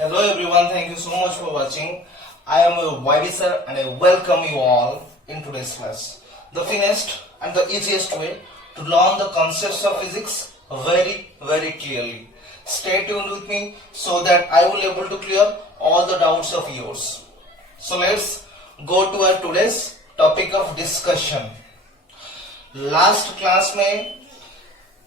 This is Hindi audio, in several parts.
Hello everyone, thank you so much for watching. I am your YB sir and I welcome you all in today's class. The finest and the easiest way to learn the concepts of physics very clearly. Stay tuned with me so that I will able to clear all the doubts of yours. So let's go to our today's topic of discussion. Last class में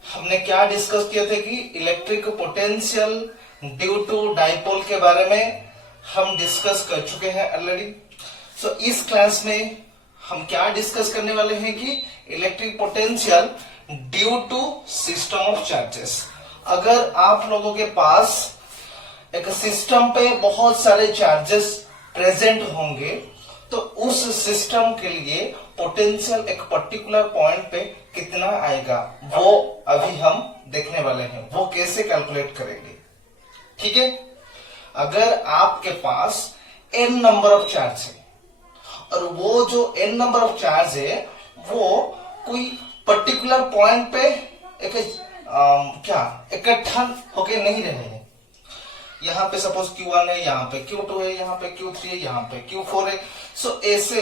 हमने क्या डिस्कस किए थे कि electric potential due to dipole के बारे में हम डिस्कस कर चुके हैं ऑलरेडी. सो इस क्लास में हम क्या डिस्कस करने वाले हैं कि electric potential due to system of charges. अगर आप लोगों के पास एक सिस्टम पे बहुत सारे चार्जेस प्रेजेंट होंगे तो उस सिस्टम के लिए पोटेंशियल एक पर्टिकुलर पॉइंट पे कितना आएगा वो अभी हम देखने वाले हैं. वो कैसे कैलकुलेट करेंगे, ठीक है. अगर आपके पास n नंबर ऑफ चार्ज है और वो जो n नंबर ऑफ चार्ज है वो कोई पर्टिकुलर पॉइंट पे एक इकट्ठा होके नहीं रहे हैं. यहाँ पे सपोज Q1 है, यहाँ पे Q2 है, यहाँ पे Q3 है, यहाँ पे Q4 है. सो ऐसे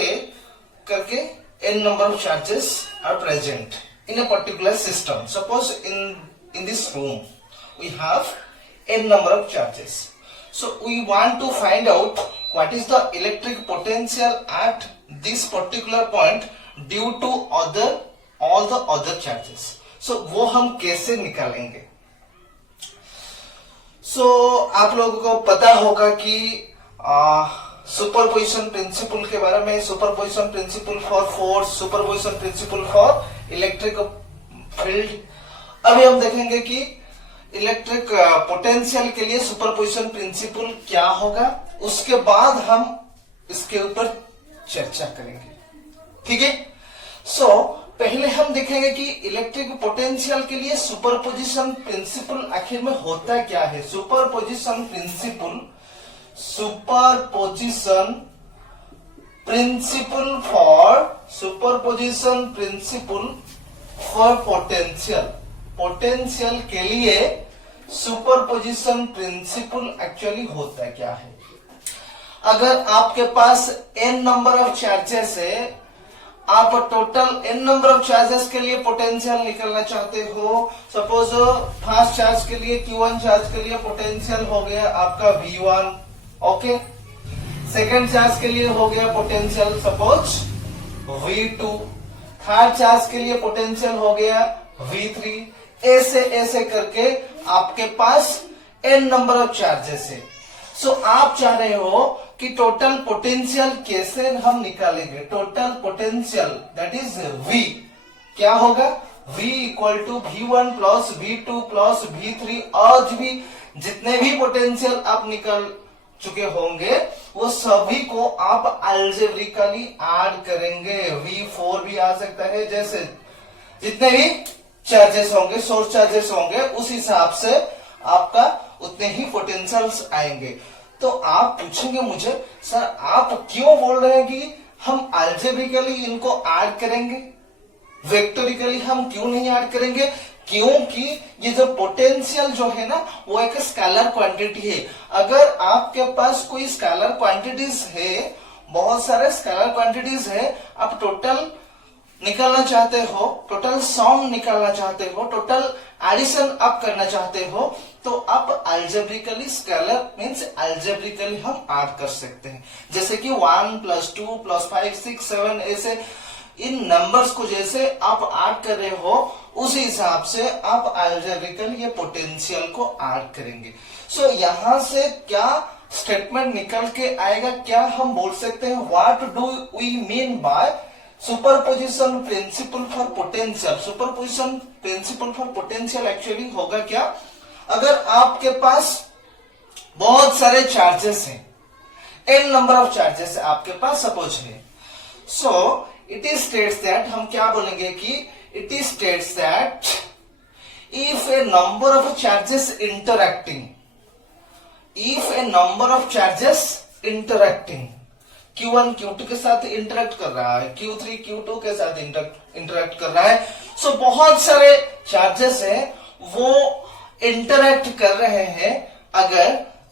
करके n number of charges are present in a particular system. Suppose in this room we have n number of charges. So we want to find out what is the electric potential at this particular point due to all the other charges. So वो हम कैसे निकालेंगे. So आप लोगों को पता होगा कि सुपरपोजिशन प्रिंसिपल के बारे में, superposition principle for force, superposition principle for electric field. अभी हम देखेंगे कि इलेक्ट्रिक पोटेंशियल के लिए सुपरपोजिशन प्रिंसिपल क्या होगा. उसके बाद हम इसके ऊपर चर्चा करेंगे, ठीक है. सो पहले हम देखेंगे कि इलेक्ट्रिक पोटेंशियल के लिए सुपरपोजिशन प्रिंसिपल आखिर में होता क्या है. सुपरपोजिशन प्रिंसिपल फॉर पोटेंशियल के लिए सुपरपोजिशन प्रिंसिपल एक्चुअली होता क्या है. अगर आपके पास n नंबर ऑफ चार्जेस है, आप total n number of charges के लिए पोटेंशियल निकालना चाहते हो. सपोज फर्स्ट चार्ज के लिए Q1 चार्ज के लिए पोटेंशियल हो गया आपका V1, ओके. सेकेंड चार्ज के लिए हो गया potential suppose V2, third charge के लिए पोटेंशियल हो गया V3. ऐसे करके आपके पास n नंबर ऑफ चार्जेस है. सो आप चाह रहे हो कि टोटल पोटेंशियल कैसे हम निकालेंगे. Total potential that is V क्या होगा. V equal to V1 plus V2 plus V3 और भी जितने भी पोटेंशियल आप निकाल चुके होंगे वो सभी को आप अलजेब्रिकली ऐड करेंगे. V4 भी आ सकता है. जैसे जितने भी चार्जेस होंगे, सोर्स चार्जेस होंगे, उस हिसाब से आपका उतने ही पोटेंशियल्स आएंगे. तो आप पूछेंगे मुझे, सर आप क्यों बोल रहे हैं कि हम अलजेब्रिकली इनको ऐड करेंगे, वेक्टोरिकली हम क्यों नहीं ऐड करेंगे. क्योंकि ये जो पोटेंशियल जो है ना वो एक स्केलर क्वांटिटी है. अगर आपके पास कोई स्केलर क्वांटिटीज है, बहुत सारे स्केलर क्वांटिटीज है, आप टोटल निकालना चाहते हो, टोटल सम निकालना चाहते हो, टोटल एडिशन आप करना चाहते हो, तो आप अलजेब्रिकली स्केलर मीन्स अलजेब्रिकली हम ऐड कर सकते हैं. जैसे कि 1 प्लस 2 प्लस 5 6 7 ऐसे इन नंबर्स को जैसे आप ऐड कर रहे हो उसी हिसाब से आप अलजेब्रिकली ये पोटेंशियल को ऐड करेंगे. सो यहां से क्या स्टेटमेंट निकल के आएगा, क्या हम बोल सकते हैं, what do we mean by superposition principle for potential. Superposition principle for potential actually होगा क्या. अगर आपके पास बहुत सारे चार्जेस हैं, n नंबर ऑफ चार्जेस आपके पास सपोज है. So it is states that, हम क्या बोलेंगे कि it is states that if A number of charges interacting, if A number of charges interacting Q1 Q2 के साथ इंटरेक्ट कर रहा है, Q3 Q2 के साथ इंटरेक्ट कर रहा है. सो बहुत सारे चार्जेस हैं वो इंटरेक्ट कर रहे हैं. अगर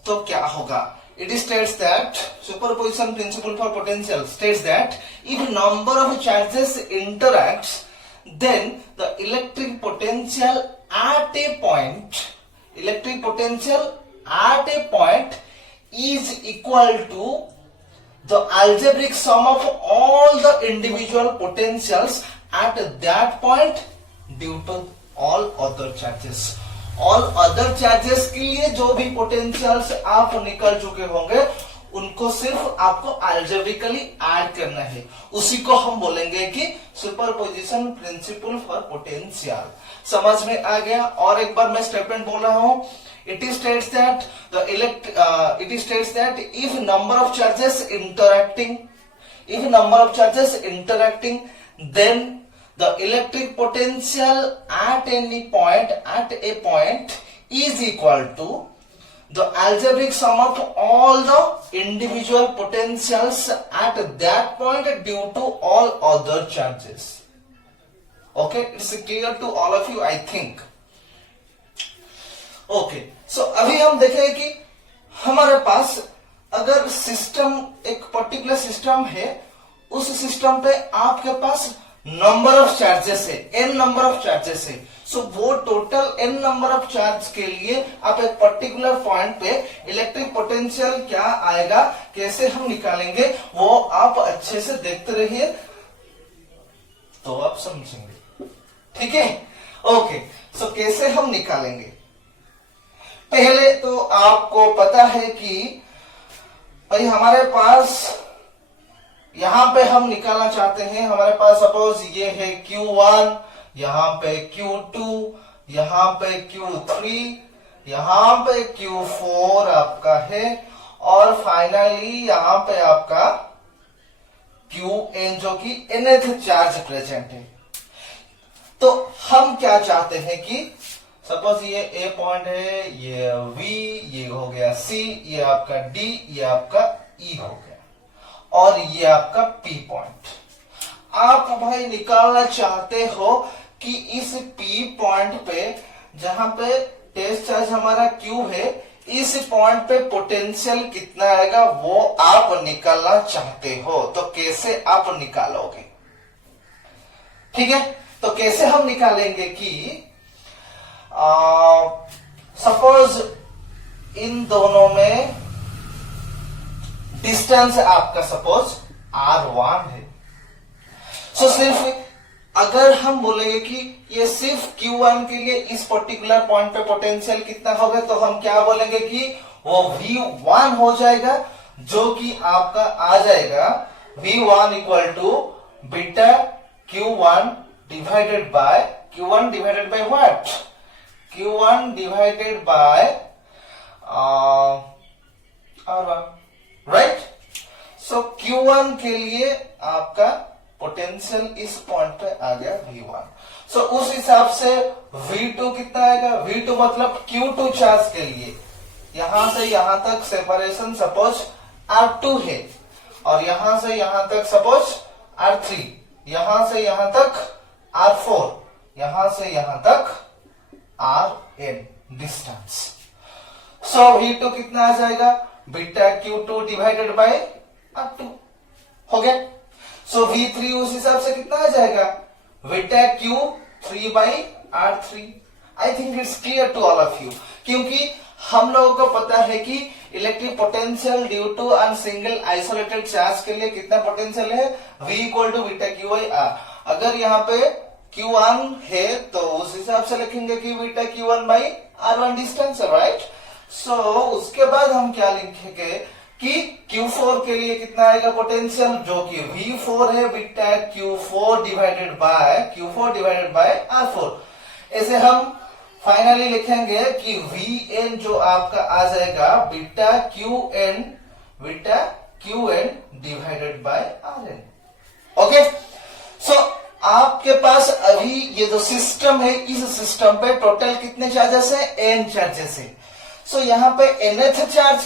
तो क्या होगा? It states that superposition principle for potential states that if number of charges interacts, then the electric potential at a point is equal to the algebraic sum of all the individual potentials at that point due to all other charges. All other charges के लिए जो भी पोटेंशियल्स आप निकल चुके होंगे उनको सिर्फ आपको अल्जेब्रिकली ऐड करना है, उसी को हम बोलेंगे कि सुपरपोजिशन प्रिंसिपल फॉर पोटेंशियल। समझ में आ गया? और एक बार मैं स्टेटमेंट बोल रहा हूं। It states that if number of charges interacting, then the electric potential at a point is equal to the algebraic sum of all the individual potentials at that point due to all other charges. Okay, it's clear to all of you, I think. Okay, so अभी हम देखेंगे कि हमारे पास अगर सिस्टम, एक पर्टिकुलर सिस्टम है, उस सिस्टम पे आपके पास नंबर ऑफ चार्जेस है, n नंबर ऑफ चार्जेस है। सो वो total n number of charge के लिए आप एक पर्टिकुलर पॉइंट पे इलेक्ट्रिक पोटेंशियल क्या आएगा, कैसे हम निकालेंगे, वो आप अच्छे से देखते रहिए तो आप समझेंगे। ठीक है? ओके, सो कैसे हम निकालेंगे? पहले तो आपको पता है कि भाई हमारे पास यहां पे हम निकालना चाहते हैं, हमारे पास सपोज ये है Q1, यहां पे Q2, यहां पे Q3, यहां पे Q4 आपका है, और फाइनली यहां पे आपका Qn जो कि nth चार्ज प्रेजेंट है। तो हम क्या चाहते हैं कि सपोज ये A पॉइंट है, ये V, ये हो गया C, ये आपका D, ये आपका E हो गया, और ये आपका P पॉइंट। आप भाई निकालना चाहते हो कि इस P पॉइंट पे, जहां पे टेस्ट चार्ज हमारा Q है, इस पॉइंट पे पोटेंशियल कितना आएगा वो आप निकालना चाहते हो। तो कैसे आप निकालोगे? ठीक है, तो कैसे हम निकालेंगे कि सपोज इन दोनों में डिस्टेंस आपका सपोज R1 है। सो सिर्फ अगर हम बोलेंगे कि ये सिर्फ Q1 के लिए इस पर्टिकुलर पॉइंट पे पोटेंशियल कितना होगा, तो हम क्या बोलेंगे कि वो V1 हो जाएगा, जो कि आपका आ जाएगा V1 equal to beta Q1 divided by what? Q1 divided by R1, right? So Q1 के लिए आपका पोटेंशियल इस पॉइंट पे आ गया V1। सो उस हिसाब से V2 कितना आएगा? V2 मतलब Q2 चार्ज के लिए यहां से यहां तक सेपरेशन सपोज R2 है, और यहां से यहां तक सपोज R3, यहां से यहां तक R4, यहां से यहां तक Rn डिस्टेंस। सो V2 कितना आ जाएगा? Beta Q2 divided by R2 हो गया। सो V3 उस हिसाब से कितना आ जाएगा? Beta Q3 by R3। I think it's clear to all of you, क्योंकि हम लोगों को पता है कि electric potential due to an single isolated charge के लिए कितना पोटेंशियल है? V equal to beta Q by R। अगर यहाँ पे Q1 है तो उस हिसाब से लिखेंगे कि beta Q1 by R1 distance, right? So उसके बाद हम क्या लिखेंगे कि Q4 के लिए कितना आएगा पोटेंशियल, जो कि V4 है, beta Q4 divided by R4। ऐसे हम फाइनली लिखेंगे कि Vn जो आपका आ जाएगा beta Qn divided by Rn। Okay, so आपके पास अभी ये जो सिस्टम है, इस सिस्टम पे टोटल कितने चार्जेस है? n चार्जेस है। सो यहाँ पे nth चार्ज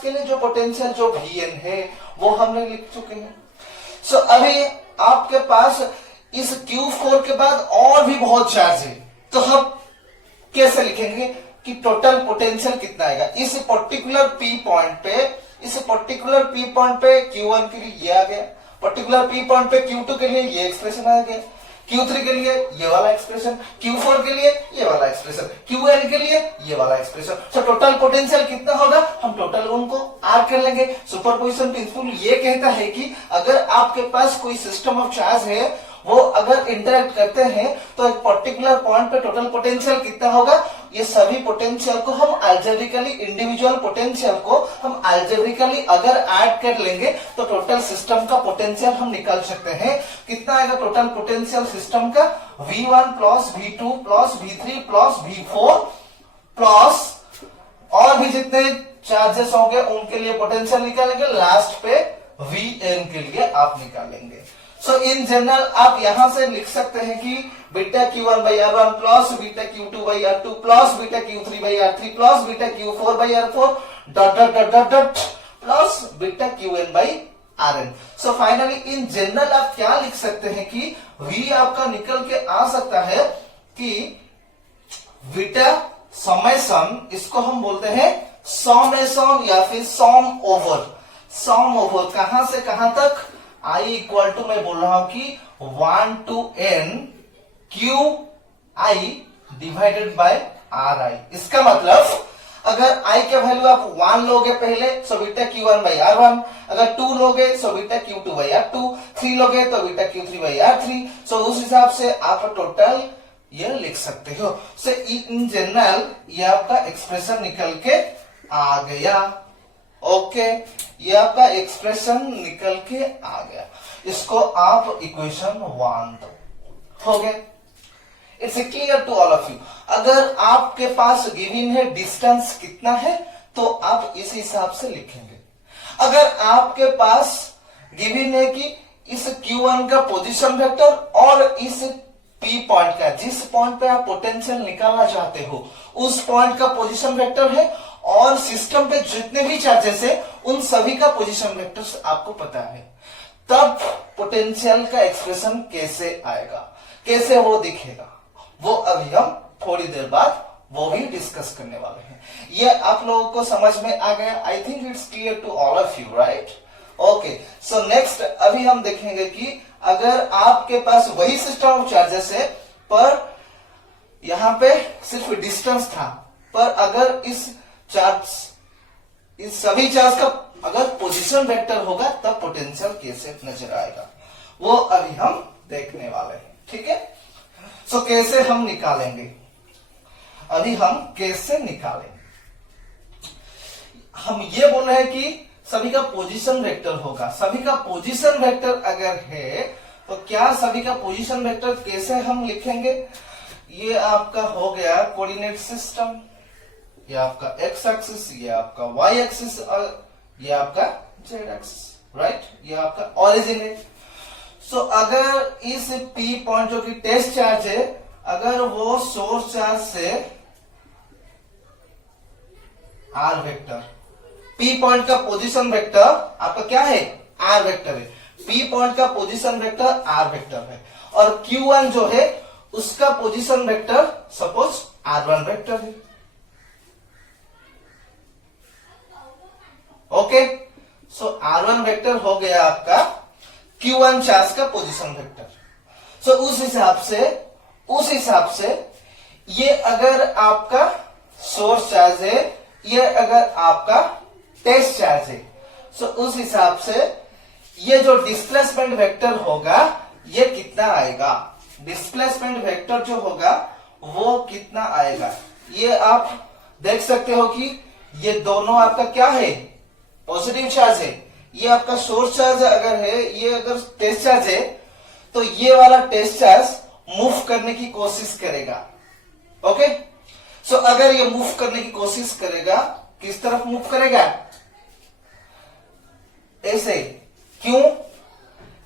के लिए जो पोटेंशियल जो Vn है वो हमने लिख चुके हैं। सो अभी आपके पास इस Q4 के बाद और भी बहुत चार्ज है, तो हम कैसे लिखेंगे कि टोटल पोटेंशियल कितना आएगा इस पर्टिकुलर पी पॉइंट पे। इस पर्टिकुलर पी पॉइंट पे Q1 के लिए ये आ गया, पर्टिकुलर पी पॉइंट पे Q2 के लिए ये एक्सप्रेशन आ गया, Q3 के लिए ये वाला एक्सप्रेशन, Q4 के लिए ये वाला एक्सप्रेशन, Qn के लिए ये वाला एक्सप्रेशन। तो टोटल पोटेंशियल कितना होगा, हम टोटल उनको R कर लेंगे। सुपरपोजिशन प्रिंसिपल ये कहता है कि अगर आपके पास कोई सिस्टम ऑफ चार्ज है, वो अगर इंटरेक्ट करते हैं तो एक पर्टिकुलर पॉइंट पे टोटल पोटेंशियल कितना होगा, ये सभी पोटेंशियल को हम अलजेब्रिकली, इंडिविजुअल पोटेंशियल को हम अलजेब्रिकली अगर ऐड कर लेंगे तो टोटल सिस्टम का पोटेंशियल हम निकाल सकते हैं। कितना आएगा टोटल पोटेंशियल सिस्टम का, V1 plus V2 plus V3 plus V4 plus और भी जितने चार्जेस होंगे उनके लिए पोटेंशियल निकालेंगे, लास्ट पे Vn के लिए आप निकालेंगे। सो इन जनरल आप यहां से लिख सकते हैं कि beta Q1 by R1 plus beta Q2 by R2 plus beta Q3 by R3 plus beta Q4 by R4 dot dot dot dot dot plus beta Qn by Rn। So finally in general आप क्या लिख सकते हैं कि V आपका निकल के आ सकता है कि बीटा समेशन, इसको हम बोलते हैं समेशन या फिर सम ओवर कहां से कहां तक, I इक्वल टू मैं बोल रहा हूं कि 1 to n QI divided bye RI। इसका मतलब अगर I के वैल्यू आप 1 लोगे पहले so beta Q1 by R1, अगर 2 लोगे so beta Q2 by R2, 3 लोगे तो बीटा Q3 by R3। सो उस हिसाब से आप टोटल ये लिख सकते हो। सो इन जनरल ये आपका एक्सप्रेशन निकल के आ गया। ओके, ये आपका एक्सप्रेशन निकल के आ गया, इसको आप इक्वेशन 1 दो, हो गया। It's clear to all of you. अगर आपके पास गिवन है डिस्टेंस कितना है तो आप इस हिसाब से लिखेंगे। अगर आपके पास गिवन है कि इस Q1 का पोजीशन वेक्टर और इस P पॉइंट का, जिस पॉइंट पे आप पोटेंशियल निकालना चाहते हो उस पॉइंट का पोजीशन वेक्टर है और सिस्टम पे जितने भी चार्जेस है उन सभी का पोजीशन वेक्टर आपको पता है, तब पोटेंशियल का एक्सप्रेशन कैसे आएगा, कैसे वो दिखेगा, वो अभी हम थोड़ी देर बाद वो भी डिस्कस करने वाले हैं। ये आप लोगों को समझ में आ गया? I think it's clear to all of you, right? Okay, so next अभी हम देखेंगे कि अगर आपके पास वही सिस्टम ऑफ चार्जेस है पर यहां पे सिर्फ डिस्टेंस था, पर अगर इस सभी चार्ज का अगर पोजीशन वेक्टर होगा तब पोटेंशियल कैसे नजर आएगा, वो अभी हम देखने वाले हैं। ठीक है, सो कैसे हम निकालेंगे, अभी हम कैसे निकालेंगे। हम ये बोल रहे हैं कि सभी का पोजीशन वेक्टर होगा। सभी का पोजीशन वेक्टर अगर है तो क्या सभी का पोजीशन वेक्टर कैसे हम लिखेंगे, ये आपका हो गया कोऑर्डिनेट सिस्टम, ये आपका एक्स एक्सिस, ये आपका वाई एक्सिस और ये आपका जेड एक्सिस, राइट? ये आपका ऑरिजिन है। सो अगर इस पी पॉइंट जो कि टेस्ट चार्ज है, अगर वो सोर्स चार्ज से आर वेक्टर, पी पॉइंट का पोजीशन वेक्टर आपका क्या है, आर वेक्टर है। पी पॉइंट का पोजीशन वेक्टर आर वेक्टर है और Q1 जो है उसका position vector suppose R1 vector है। ओके, सो R1 वेक्टर हो गया आपका Q1 चार्ज का पोजीशन वेक्टर। सो उस हिसाब से ये अगर आपका सोर्स चार्ज है, ये अगर आपका टेस्ट चार्ज है, सो उस हिसाब से ये जो डिस्प्लेसमेंट वेक्टर होगा ये कितना आएगा, डिस्प्लेसमेंट वेक्टर जो होगा वो कितना आएगा, ये आप देख सकते हो कि ये दोनों आपका क्या है, पॉजिटिव चार्ज है। ये आपका सोर्स चार्ज अगर है, ये अगर टेस्ट चार्ज है तो ये वाला टेस्ट चार्ज मूव करने की कोशिश करेगा। ओके, सो अगर ये मूव करने की कोशिश करेगा, किस तरफ मूव करेगा, ऐसे। क्यों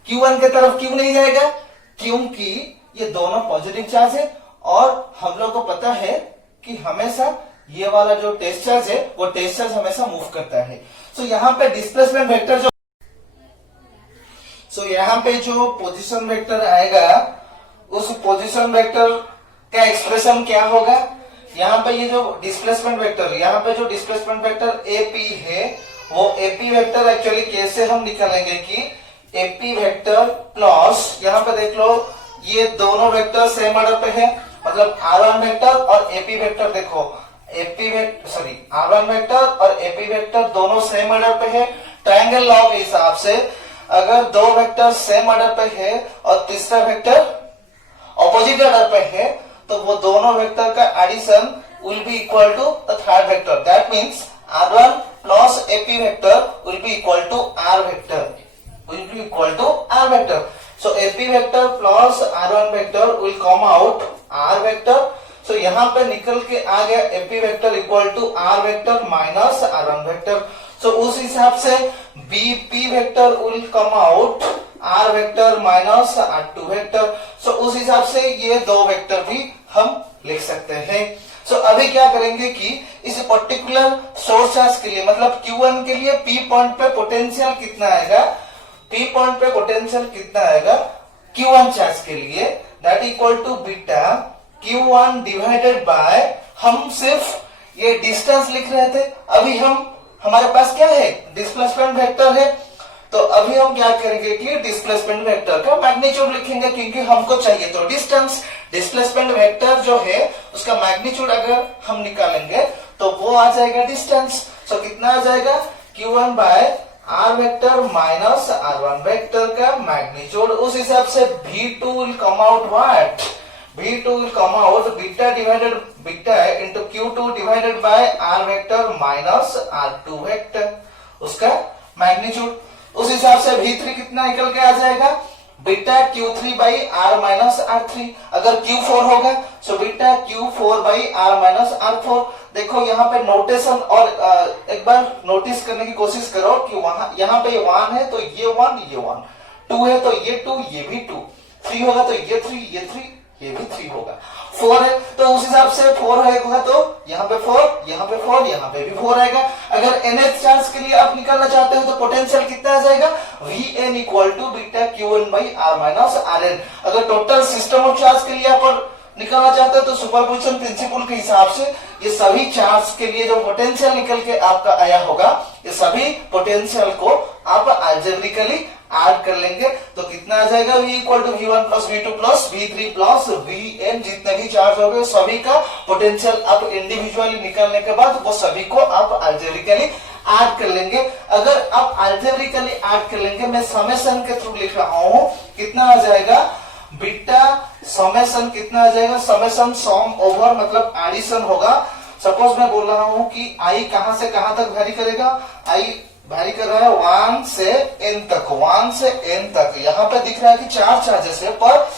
Q1 के तरफ क्यों नहीं जाएगा, क्योंकि ये दोनों पॉजिटिव चार्ज है और हम लोग को पता है कि हमेशा ये वाला जो टेस्ट चार्ज है वो टेस्ट चार्ज हमेशा मूव करता है। सो यहाँ पे डिस्प्लेसमेंट वेक्टर यहाँ पे जो पोजीशन वेक्टर आएगा उस पोजीशन वेक्टर का एक्सप्रेशन क्या होगा, यहाँ पे ये जो डिस्प्लेसमेंट वेक्टर, यहाँ पे जो डिस्प्लेसमेंट वेक्टर एपी है, वो एपी वेक्टर एक्चुअली कैसे हम निकालेंगे कि एपी वेक्टर प्लस, यहाँ पे देख लो ये दोनों वेक्टर सेम ऑर्डर पे है, मतलब R1 वेक्टर और एपी वेक्टर, देखो AP vector sorry R1 vector और एपी वेक्टर दोनों सेम ऑर्डर पे है। ट्रायंगल लॉ के हिसाब से अगर दो वेक्टर सेम ऑर्डर पे है और तीसरा वेक्टर ऑपोजिट ऑर्डर पे है, तो वो दोनों वेक्टर का addition will be equal to the third vector. That means R1 plus AP vector will be equal to R vector, will be equal to R vector. So AP vector plus R1 vector will come out R vector. So यहाँ पे निकल के आ गया AP vector equal to R vector minus R1 vector. So उस हिसाब से BP vector will come out R vector minus R2 vector. So उस हिसाब से ये दो वेक्टर भी हम लिख सकते हैं। So अभी क्या करेंगे कि इस पर्टिकुलर सोर्स चार्ज के लिए, मतलब Q1 के लिए P पॉइंट पे पोटेंशियल कितना आएगा, P पॉइंट पे पोटेंशियल कितना आएगा Q1 चार्ज के लिए, that equal to beta Q1 divided by, हम सिर्फ ये डिस्टेंस लिख रहे थे, अभी हमारे पास क्या है, डिस्प्लेसमेंट वेक्टर है, तो अभी हम क्या करेंगे कि डिस्प्लेसमेंट वेक्टर का मैग्नीट्यूड लिखेंगे, क्योंकि हमको चाहिए तो डिस्टेंस। डिस्प्लेसमेंट वेक्टर जो है उसका मैग्नीट्यूड अगर हम निकालेंगे तो वो आ जाएगा डिस्टेंस। सो कितना आ जाएगा, Q1 by R vector minus R1 vector का मैग्नीट्यूड। उस हिसाब से V2 will come out what? V2 will come out beta divided beta into Q2 divided by R vector minus R2 vector, उसका मैग्नीट्यूड। उस हिसाब से V3 कितना निकल के आ जाएगा, beta Q3 by R minus R3। अगर Q4 होगा so beta Q4 by R minus R4। देखो यहाँ पे नोटेशन, और एक बार नोटिस करने की कोशिश करो कि वहां यहाँ पे 1 है तो ये 1 ये 1, 2 है तो ये 2 ये भी 2, 3 होगा तो ये 3 ये 3 ये भी 3 होगा, 4 है तो उस हिसाब से 4 होगा तो यहाँ पे 4 यहाँ पे 4 यहाँ पे भी 4 आएगा। अगर nth चार्ज के लिए आप निकालना चाहते हो तो पोटेंशियल कितना आ जाएगा, Vn equal to beta Q1 by R minus Rn। अगर टोटल सिस्टम ऑफ चार्ज के लिए आप निकालना चाहते हो तो सुपरपोजिशन प्रिंसिपल के हिसाब से ये सभी चार्ज के लिए जो पोटेंशियल निकल के आपका आया होगा, ये सभी पोटेंशियल को आप अलजेब्रिकली ऐड कर लेंगे तो कितना आ जाएगा, V equal to V1 plus V2 plus V3 plus Vn। जितने भी चार्ज हो गए सभी का पोटेंशियल आप इंडिविजुअली निकालने के बाद वो सभी को आप अलजेब्रिकली ऐड कर लेंगे। अगर आप अलजेब्रिकली ऐड कर लेंगे, मैं समेशन के थ्रू लिख रहा हूं, कितना आ जाएगा, बीटा समेशन कितना आ जाएगा, समेशन सम ओवर मतलब एडिशन होगा। सपोज मैं बोल रहा हूं कि आई कहां से कहां तक वैरी करेगा, आई वैरी कर रहा है 1 से n तक, 1 से n तक। यहाँ पे दिख रहा है कि 4 चार्जेस है, पर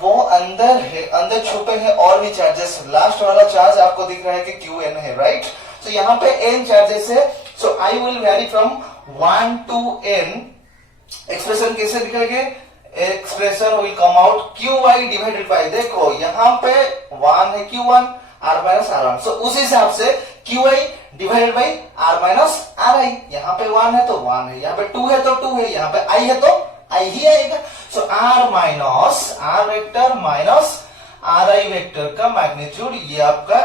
वो अंदर है, अंदर छुपे हैं और भी चार्जेस। लास्ट वाला चार्ज आपको दिख रहा है कि Qn है, राइट। तो यहाँ पे n चार्जेस है, so I will vary from 1 to n। Expression कैसे लिखेंगे, expression will come out Qy divided by, देखो यहाँ पे 1 है Q1 R माइनस R1, सो उस हिसाब से Qy divided by R minus Ri। यहाँ पे 1 है तो 1 है, यहाँ पे 2 है तो 2 है, यहाँ पे I है तो I ही आएगा। सो R minus R vector minus Ri vector का मैग्नीट्यूड, ये आपका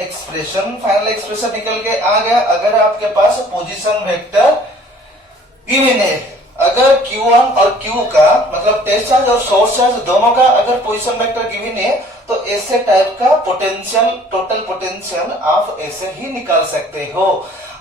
एक्सप्रेशन, फाइनल एक्सप्रेशन निकल के आ गया। अगर आपके पास पोजीशन वेक्टर गिवन है, अगर Q1 और Q का मतलब टेस्ट चार्ज और सोर्स चार्ज दोनों का अगर पोजीशन वेक्टर गिवन है, तो ऐसे टाइप का पोटेंशियल, टोटल पोटेंशियल आप ऐसे ही निकाल सकते हो।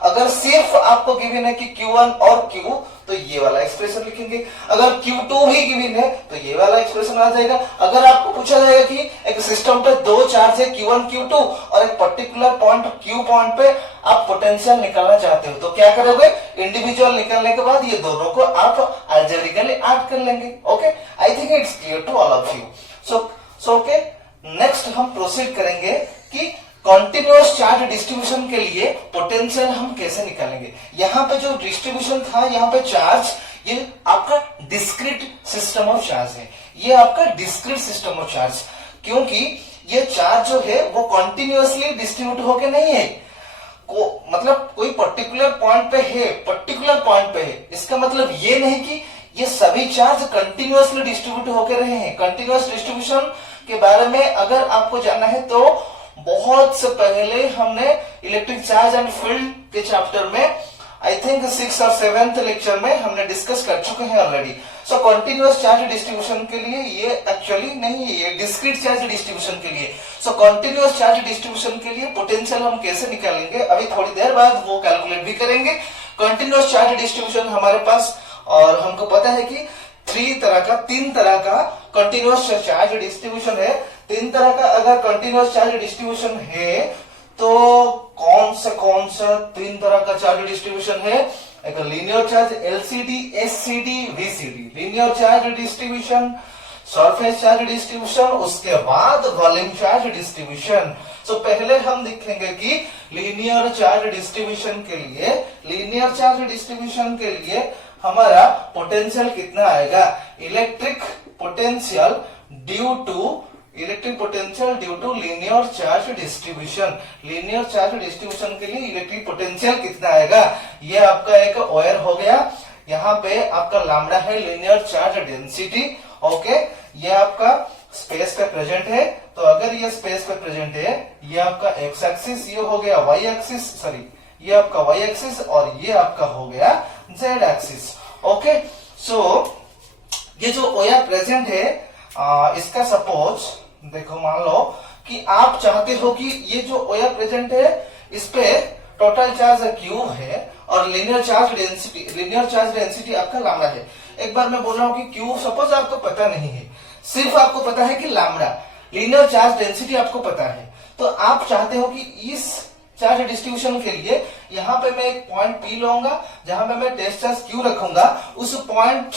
अगर सिर्फ आपको गिवन है कि Q1 और Q, तो ये वाला एक्सप्रेशन लिखेंगे। अगर Q2 ही गिवन है तो ये वाला एक्सप्रेशन आ जाएगा। अगर आपको पूछा जाएगा कि एक सिस्टम पे दो चार्ज है Q1 Q2 और एक पर्टिकुलर पॉइंट Q पॉइंट पे आप पोटेंशियल निकालना चाहते हो, तो क्या करोगे, इंडिविजुअल निकालने के बाद ये दोनों को आप अलजेब्रिकली ऐड कर लेंगे। Okay, I think it's clear to all of you. So okay, next हम प्रोसीड करेंगे कि कॉन्टिन्यूअस चार्ज डिस्ट्रीब्यूशन के लिए पोटेंशियल हम कैसे निकालेंगे। यहाँ पे जो डिस्ट्रीब्यूशन था, यहाँ पे चार्ज, ये आपका डिस्क्रीट सिस्टम ऑफ चार्ज है, ये आपका डिस्क्रीट सिस्टम ऑफ चार्ज, क्योंकि ये चार्ज जो है वो कॉन्टिन्यूअसली डिस्ट्रीब्यूट होके नहीं है, मतलब कोई पर्टिकुलर पॉइंट पे है, पर्टिकुलर पॉइंट पे है, इसका मतलब ये नहीं कि ये सभी चार्ज कंटिन्यूअसली डिस्ट्रीब्यूट होकर रहे हैं। कंटिन्यूअस डिस्ट्रीब्यूशन के बारे में अगर आपको जानना है तो बहुत से पहले हमने इलेक्ट्रिक चार्ज एंड फील्ड के चैप्टर में आई थिंक 6th और 7th लेक्चर में हमने डिस्कस कर चुके हैं ऑलरेडी। सो कंटिन्यूअस चार्ज डिस्ट्रीब्यूशन के लिए ये एक्चुअली नहीं है, ये डिस्क्रीट चार्ज डिस्ट्रीब्यूशन के लिए। सो कंटिन्यूअस चार्ज डिस्ट्रीब्यूशन के लिए पोटेंशियल हम कैसे निकालेंगे अभी थोड़ी देर बाद वो कैलकुलेट भी करेंगे। कंटिन्यूअस चार्ज डिस्ट्रीब्यूशन हमारे पास, और हमको पता है कि तीन तरह का कंटिन्यूअस चार्ज डिस्ट्रीब्यूशन है। तीन तरह का अगर कंटिन्यूअस चार्ज डिस्ट्रीब्यूशन है तो कौन सा तीन तरह का चार्ज डिस्ट्रीब्यूशन है? एक linear charge LCD, SCD, VCD, linear charge distribution, surface charge distribution, उसके बाद वॉल्यूम चार्ज डिस्ट्रीब्यूशन। सो पहले हम देखेंगे कि लीनियर चार्ज डिस्ट्रीब्यूशन के लिए हमारा पोटेंशियल कितना आएगा? Electric potential due to linear charge distribution. Linear charge distribution के लिए इलेक्ट्रिक पोटेंशियल कितना आएगा? ये आपका एक ओयर हो गया, यहाँ पे आपका लैम्डा है लीनियर चार्ज डेंसिटी। ओके, ये आपका स्पेस पे प्रेजेंट है। तो अगर ये स्पेस पे प्रेजेंट है, ये आपका एक्स एक्सिस, ये हो गया वाई एक्सिस, सॉरी ये आपका वाई एक्सिस, और ये आपका हो गया जेड एक्सिस। ओके, सो ये जो ओयर प्रेजेंट है इसका सपोज देखो, मान लो कि आप चाहते हो कि ये जो ओयर प्रेजेंट है इस पे टोटल चार्ज क्यू है और लीनियर चार्ज डेंसिटी आपका लैम्डा है। एक बार मैं बोल रहा हूं कि क्यू सपोज आपको पता नहीं है, सिर्फ आपको पता है कि लैम्डा, लीनियर चार्ज डेंसिटी आपको पता है। तो आप चाहते हो कि इस चार्ज डिस्ट्रीब्यूशन के लिए यहाँ पे मैं एक पॉइंट पी लूंगा, जहां पे मैं टेस्ट चार्ज क्यू रखूंगा, उस पॉइंट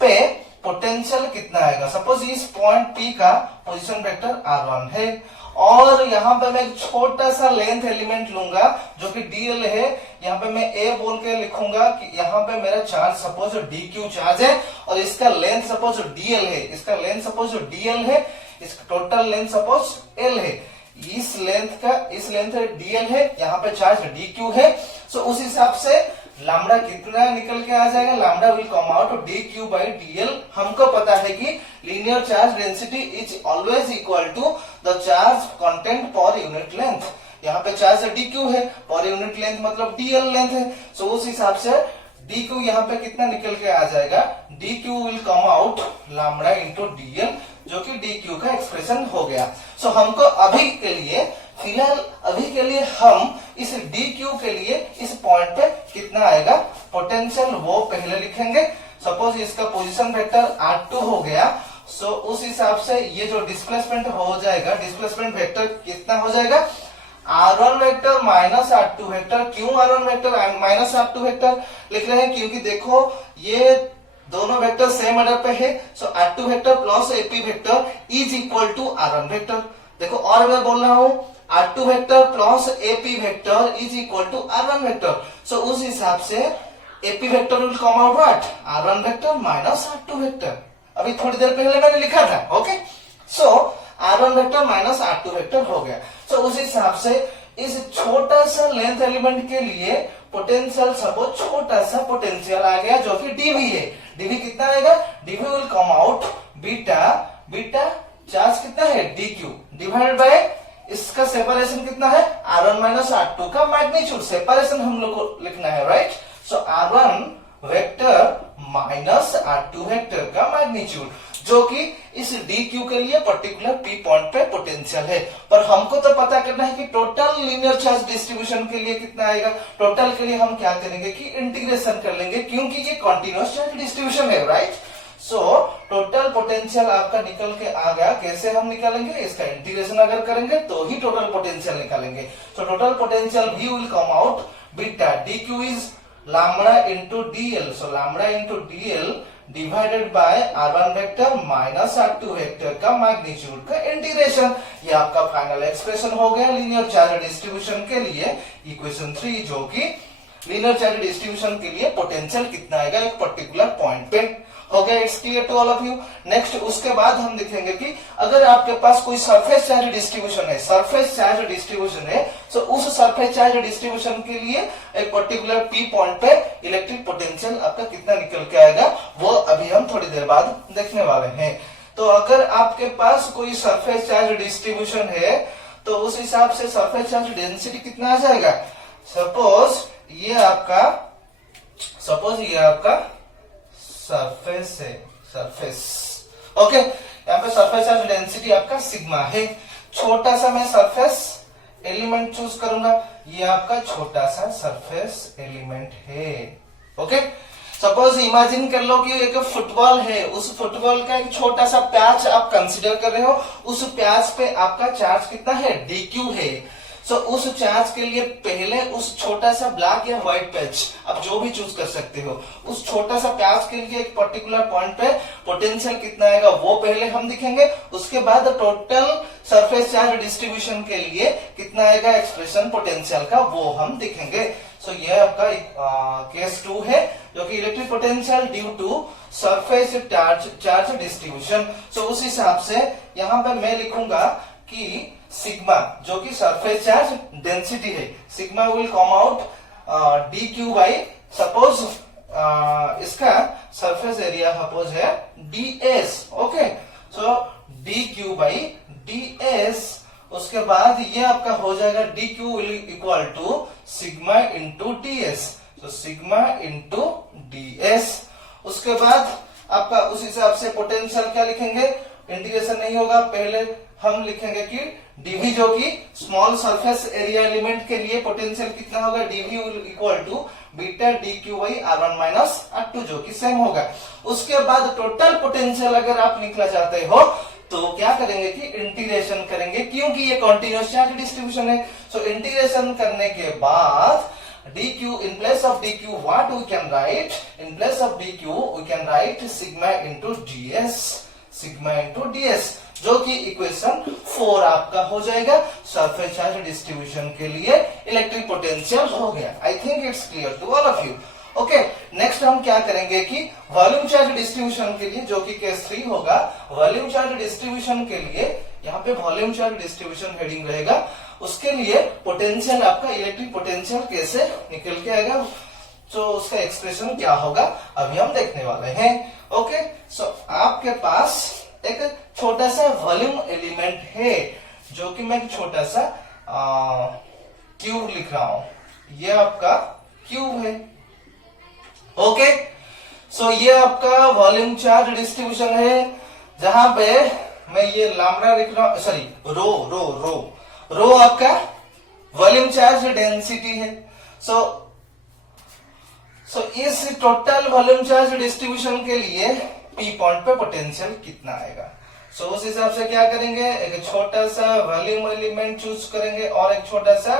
पे पोटेंशियल कितना आएगा? सपोज इस पॉइंट पी का पोजीशन वेक्टर r1 है, और यहाँ पे मैं एक छोटा सा लेंथ एलिमेंट लूंगा जो कि dl है। यहाँ पे मैं a बोल के लिखूंगा कि यहाँ पे मेरा चार्ज सपोज dq चार्ज है, और इसका लेंथ सपोज dl है, इसका टोटल लेंथ सपोज l है, इस लेंथ dl है, यहाँ पे चार्ज dq है। सो उस हिसाब से लैम्डा कितना निकल के आ जाएगा? Lambda will come out dq by dl। हमको पता है कि linear charge density is always equal to the charge content per unit length. यहाँ पे चार्ज dq है, पर यूनिट लेंथ मतलब dl लेंथ है। सो उस हिसाब से dq यहाँ पे कितना निकल के आ जाएगा? dq will come out lambda into dl, जो कि dq का एक्सप्रेशन हो गया। सो हमको अभी के लिए हम इस dq के लिए इस पॉइंट पे कितना आएगा पोटेंशियल वो पहले लिखेंगे। सपोज इसका पोजीशन वेक्टर r2 हो गया, सो उस हिसाब से ये जो डिस्प्लेसमेंट हो जाएगा, डिस्प्लेसमेंट वेक्टर कितना हो जाएगा? r1 vector minus r2 vector. क्यों r1 vector minus r2 vector लिख रहे हैं? क्योंकि देखो ये दोनों वेक्टर सेम ऑर्डर पे है। So r2 vector plus AP vector is equal to r1 vector. देखो और मैं बोल रहा हूँ r2 vector plus AP vector is equal to r1 vector. So उस हिसाब से AP vector will come out what? r1 vector minus r2 vector. अभी थोड़ी देर पहले मैंने लिखा था। Okay, so r1 vector minus r2 vector हो गया। सो उस हिसाब से इस छोटा सा लेंथ एलिमेंट के लिए पोटेंशियल सपोज छोटा सा पोटेंशियल आ गया जो कि dv है। dv कितना आएगा? dv will come out beta charge कितना है? dq डिवाइडेड बाय इसका सेपरेशन कितना है? r1 माइनस r2 का मैग्नीट्यूड। सेपरेशन हम लोग को लिखना है, राइट? सो r1 vector minus r2 vector का मैग्नीट्यूड, जो कि इस dq के लिए पर्टिकुलर p पॉइंट पे पोटेंशियल है। पर हमको तो पता करना है कि टोटल लीनियर चार्ज डिस्ट्रीब्यूशन के लिए कितना आएगा। टोटल के लिए हम क्या करेंगे कि इंटीग्रेशन कर लेंगे, क्योंकि ये कंटीन्यूअस चार्ज डिस्ट्रीब्यूशन है, राइट? सो टोटल पोटेंशियल आपका निकल के आ गया। कैसे हम निकालेंगे? इसका इंटीग्रेशन अगर करेंगे तो ही टोटल पोटेंशियल निकालेंगे। So total potential v will come out beta dq is lambda into dl। So lambda into dl divided by r1 vector minus r2 vector का मैग्नीट्यूड का इंटीग्रेशन। ये आपका फाइनल एक्सप्रेशन हो गया लीनियर चार्ज डिस्ट्रीब्यूशन के लिए, इक्वेशन 3, जो कि लीनियर चार्ज डिस्ट्रीब्यूशन के लिए पोटेंशियल कितना आएगा एक पर्टिकुलर पॉइंट पे। हो गया, it's clear to all of you. Next उसके बाद हम देखेंगे कि अगर आपके पास कोई सरफेस चार्ज डिस्ट्रीब्यूशन है, तो उस सरफेस चार्ज डिस्ट्रीब्यूशन के लिए एक पर्टिकुलर p पॉइंट पे इलेक्ट्रिक पोटेंशियल आपका कितना निकल के आएगा, वो अभी हम थोड़ी देर बाद देखने वाले हैं। तो अगर आपके पास कोई सरफेस चार्ज डिस्ट्रीब्यूशन है तो उस हिसाब से सरफेस चार्ज डेंसिटी कितना आ जाएगा। सपोज ये आपका सरफेस है, सरफेस, ओके। यहाँ पे सरफेस चार्ज डेंसिटी आपका सिग्मा है। छोटा सा मैं सरफेस एलिमेंट चूज करूंगा, ये आपका छोटा सा सरफेस एलिमेंट है, ओके। सपोज इमेजिन कर लो कि एक फुटबॉल है, उस फुटबॉल का एक छोटा सा पैच आप कंसीडर कर रहे हो, उस पैच पे आपका चार्ज कितना है, dq है। सो उस चार्ज के लिए पहले उस छोटा सा ब्लैक या व्हाइट पैच, आप जो भी चूज कर सकते हो, उस छोटा सा पैच के लिए एक पर्टिकुलर पॉइंट पे पोटेंशियल कितना आएगा वो पहले हम दिखेंगे। उसके बाद टोटल सरफेस चार्ज डिस्ट्रीब्यूशन के लिए कितना आएगा एक्सप्रेशन पोटेंशियल का, वो हम दिखेंगे। सो ये आपका केस 2 है, जो कि electric potential due to surface charge distribution. So उस हिसाब से यहाँ पे मैं लिखूंगा कि सिग्मा, जो कि सरफेस चार्ज डेंसिटी है, sigma will come out dq by, suppose इसका सरफेस एरिया सपोज है ds, okay. So dq by ds, उसके बाद ये आपका हो जाएगा dq will equal to sigma into ds, तो सिग्मा इंटू ds। उसके बाद आपका उस हिसाब से पोटेंशियल क्या लिखेंगे, इंटीग्रेशन नहीं होगा, पहले हम लिखेंगे कि dv, जो कि स्मॉल सरफेस एरिया एलिमेंट के लिए पोटेंशियल कितना होगा, dv equal to beta dq by r1 minus r2, जो कि सेम होगा। उसके बाद टोटल पोटेंशियल अगर आप निकला चाहते हो तो क्या करेंगे कि इंटीग्रेशन करेंगे, क्योंकि ये कॉन्टिन्यूस चार्ज डिस्ट्रीब्यूशन है। सो इंटीग्रेशन करने के बाद dq in place of dq what we can write, in place of dq we can write sigma into ds, sigma into ds, जो कि इक्वेशन 4 आपका हो जाएगा। सरफेस चार्ज डिस्ट्रीब्यूशन के लिए इलेक्ट्रिक पोटेंशियल हो गया। I think it's clear to all of you, okay. Next हम क्या करेंगे कि वॉल्यूम चार्ज डिस्ट्रीब्यूशन के लिए, जो कि केस 3 होगा, वॉल्यूम चार्ज डिस्ट्रीब्यूशन के लिए यहाँ पे वॉल्यूम चार्ज डिस्ट्रीब्यूशन हेडिंग रहेगा, उसके लिए पोटेंशियल आपका इलेक्ट्रिक पोटेंशियल कैसे निकल के आएगा, तो उसका एक्सप्रेशन क्या होगा अभी हम देखने वाले हैं, ओके। सो आपके पास एक छोटा सा वॉल्यूम एलिमेंट है, जो कि मैं छोटा सा क्यूब लिख रहा हूं, ये आपका क्यूब है, ओके। सो ये आपका वॉल्यूम चार्ज डिस्ट्रीब्यूशन है, जहां पे मैं ये लैम्डा लिख रहा हूं, सॉरी रो आपका वॉल्यूम चार्ज डेंसिटी है। सो इस टोटल वॉल्यूम चार्ज डिस्ट्रीब्यूशन के लिए पी पॉइंट पे पोटेंशियल कितना आएगा। सो उस हिसाब से क्या करेंगे, एक छोटा सा वॉल्यूम एलिमेंट चूज करेंगे और एक छोटा सा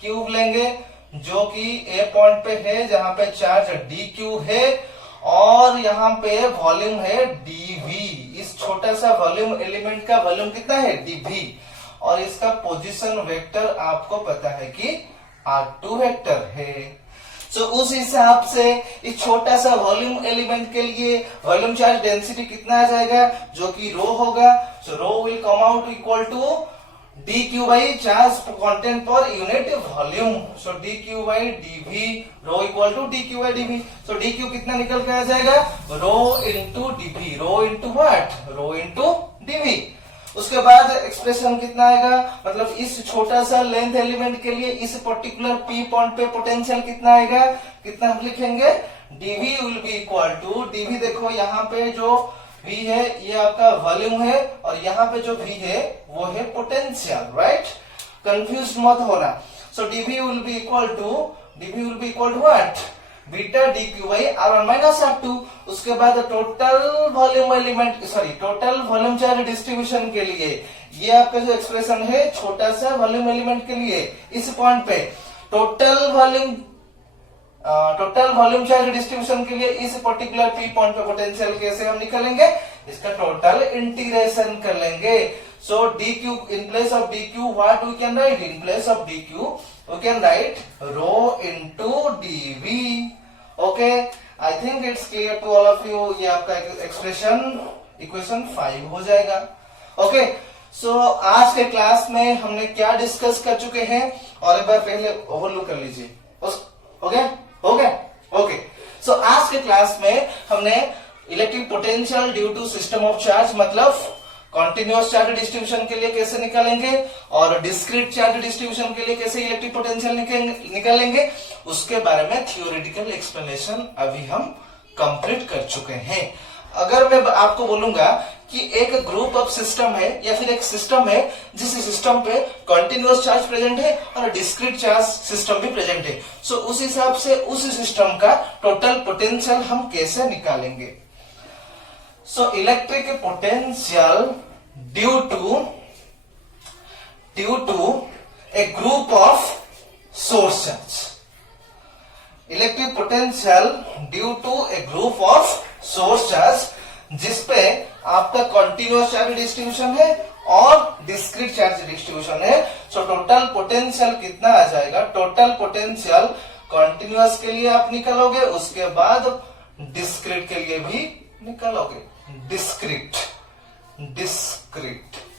क्यूब लेंगे, जो कि ए पॉइंट पे है, जहां पे चार्ज dq है और यहाँ पे वॉल्यूम है dv। इस छोटा सा वॉल्यूम एलिमेंट का वॉल्यूम कितना है, dv, और इसका पोजीशन वेक्टर आपको पता है कि r2 वेक्टर है। सो उस हिसाब से इस छोटा सा वॉल्यूम एलिमेंट के लिए वॉल्यूम चार्ज डेंसिटी कितना आ जाएगा, जो कि रो होगा। So rho will come out equal to dq by charge content per unit volume. So dq by dv, rho equal to dq by dv। So dq कितना निकल के आ जाएगा, rho into dv, rho into what, rho into dv। उसके बाद एक्सप्रेशन कितना आएगा, मतलब इस छोटा सा लेंथ एलिमेंट के लिए इस पर्टिकुलर पी पॉइंट पे पोटेंशियल कितना आएगा, कितना हम लिखेंगे, dv will be equal to dv, देखो यहाँ पे जो v है ये आपका वॉल्यूम है और यहाँ पे जो v है वो है पोटेंशियल, राइट, कंफ्यूज मत होना। So dv will be equal to what, beta dq by r1 minus r2। उसके बाद total volume element, sorry total volume charge distribution के लिए ये आपका जो एक्सप्रेशन है छोटा सा वॉल्यूम एलिमेंट के लिए इस पॉइंट पे टोटल वॉल्यूम चार्ज डिस्ट्रीब्यूशन के लिए इस पर्टिकुलर पी पॉइंट पे पोटेंशियल कैसे हम निकालेंगे, इसका टोटल इंटीग्रेशन कर लेंगे। सो dq, in place of dq what we can write, in place of dq we can write rho into dv, okay। I think it's clear to all of you, ये आपका एक्सप्रेशन इक्वेशन 5 हो जाएगा, ओके। सो आज के क्लास में हमने क्या डिस्कस कर चुके हैं, और एक बार पहले ओवरलुक कर लीजिए, ओके। सो आज के क्लास में हमने electric potential due to system of charge, मतलब कॉन्टिन्यूअस चार्ज डिस्ट्रीब्यूशन के लिए कैसे निकालेंगे और डिस्क्रीट चार्ज डिस्ट्रीब्यूशन के लिए कैसे इलेक्ट्रिक पोटेंशियल निकालेंगे, उसके बारे में थियोरेटिकल एक्सप्लेनेशन अभी हम कंप्लीट कर चुके हैं। अगर मैं आपको बोलूंगा कि एक ग्रुप ऑफ सिस्टम है या फिर एक सिस्टम है जिस सिस्टम पे कॉन्टिन्यूअस चार्ज प्रेजेंट है और डिस्क्रीट चार्ज सिस्टम भी प्रेजेंट है, सो उस हिसाब से उस सिस्टम का टोटल पोटेंशियल हम कैसे निकालेंगे। So electric potential due to a group of source charge, electric potential due to a group of source charge जिसपे आपका कॉन्टिन्यूअस चार्ज डिस्ट्रीब्यूशन है और डिस्क्रीट चार्ज डिस्ट्रीब्यूशन है। सो टोटल पोटेंशियल कितना आ जाएगा, टोटल पोटेंशियल कॉन्टिन्यूअस के लिए आप निकालोगे, उसके बाद डिस्क्रीट के लिए भी निकालोगे, डिस्क्रीट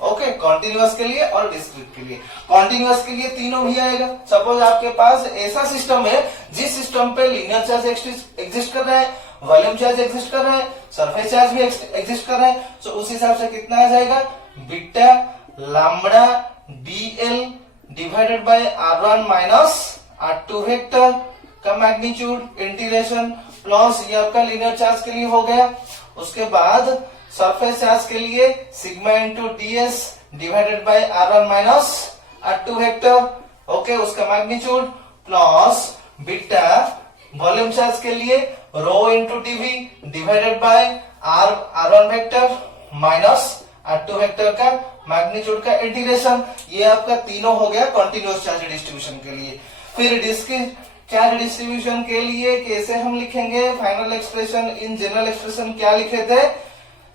ओके, कॉन्टिन्यूअस के लिए और डिस्क्रीट के लिए। कॉन्टिन्यूअस के लिए तीनों भी आएगा। सपोज आपके पास ऐसा सिस्टम है जिस सिस्टम पे लीनियर चार्ज एग्जिस्ट कर रहा है, वॉल्यूम चार्ज एग्जिस्ट कर रहा है, सरफेस चार्ज भी एग्जिस्ट कर रहा है। सो उस हिसाब से कितना आ जाएगा, beta lambda dl divided by r1 minus r2 vector का मैग्नीट्यूड इंटीग्रेशन प्लस ये आपका लीनियर चार्ज के लिए हो गया। उसके बाद सरफेस चार्ज के लिए sigma into ds divided by r1 minus r2 vector, okay, उसका magnitude plus beta volume charge के लिए rho into dv divided by r1 vector minus r2 vector का मैग्नीट्यूड का इंटीग्रेशन। ये आपका तीनों हो गया कॉन्टिन्यूअस चार्ज डिस्ट्रीब्यूशन के लिए। फिर डिस्क्रीट चार्ज डिस्ट्रीब्यूशन के लिए कैसे हम लिखेंगे final expression, in general expression क्या लिखे थे,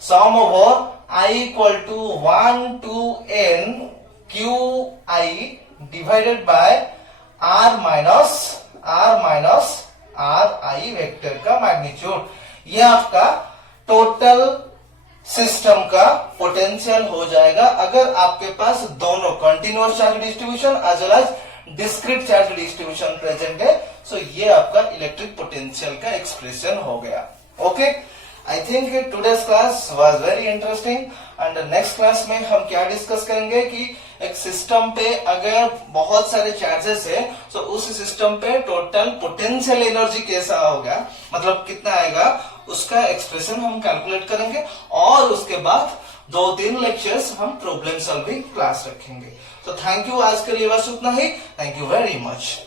sum over i equal to 1 to n qi divided by r minus ri vector का मैग्नीट्यूड। यह आपका टोटल सिस्टम का पोटेंशियल हो जाएगा अगर आपके पास दोनों continuous charge distribution as well as discrete charge distribution present है। सो ये आपका इलेक्ट्रिक पोटेंशियल का एक्सप्रेशन हो गया। Okay, I think today's class was very interesting and next class में हम क्या डिस्कस करेंगे कि एक सिस्टम पे अगर बहुत सारे चार्जेस है तो उस सिस्टम पे टोटल पोटेंशियल एनर्जी कैसा होगा, मतलब कितना आएगा, उसका एक्सप्रेशन हम कैलकुलेट करेंगे और उसके बाद 2-3 लेक्चर्स हम प्रॉब्लम सॉल्विंग क्लास रखेंगे। तो थैंक यू, आज के लिए बस उतना ही। Thank you very much.